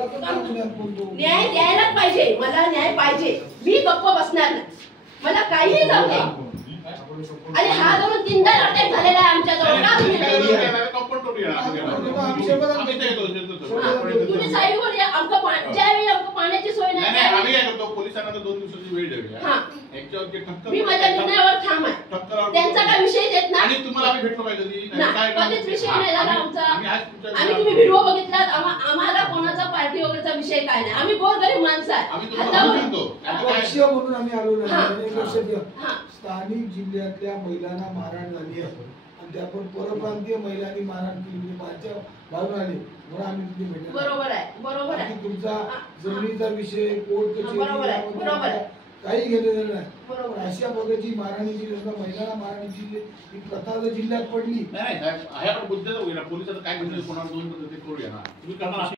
न्याय द्यायलाच पाहिजे, मला न्याय पाहिजे, मी गप्प बसणार नाही, मला काहीही जाऊ दे। आणि हा दोन तीनदा अटॅक झालेला आहे आमच्याजवळ, का तुम्ही साईडवर या, आमचं ज्यावेळी आमचं पाण्याची सोय नाही आम्ही काय करतो, पोलिसांना 2 दिवसाची वेळ देऊया, मी माझ्या निर्णयावर ठाम आहे, त्यांचा काय विषय येत नाही आणि तुम्हाला आम्ही भेटलो पाहिजे कधीच विषय नाही झाला आमचा। आम्ही तुम्ही व्हिडिओ बघितलात, आम्हाला कोणाचा पार्टी वगैरेचा विषय काय नाही, आम्ही गोरगरीब माणसं आहे म्हणून आम्ही आलो नाही। स्थानिक जिल्ह्यातल्या महिलांना मारहाण झाली आहे आणि त्यावर परप्रांतीय महिलांनी मारहाण केली, म्हणजे माझ्या भावना आली म्हणून आम्ही तिथे भेटलो। बरोबर आहे, बरोबर आहे, तुमचा जमिनीचा विषय कोर्ट कचेरी काही घेतलेलं नाही, बरोबर। अशा पद्धतीची मारहाणीची महिलांना मारहाणीची ही प्रथा जर जिल्ह्यात पडली नाही, आहे पण मुद्द्याचं होईल, पोलिसांचं काय घेऊन कोणाला 2 करूया ना, तुम्ही करणार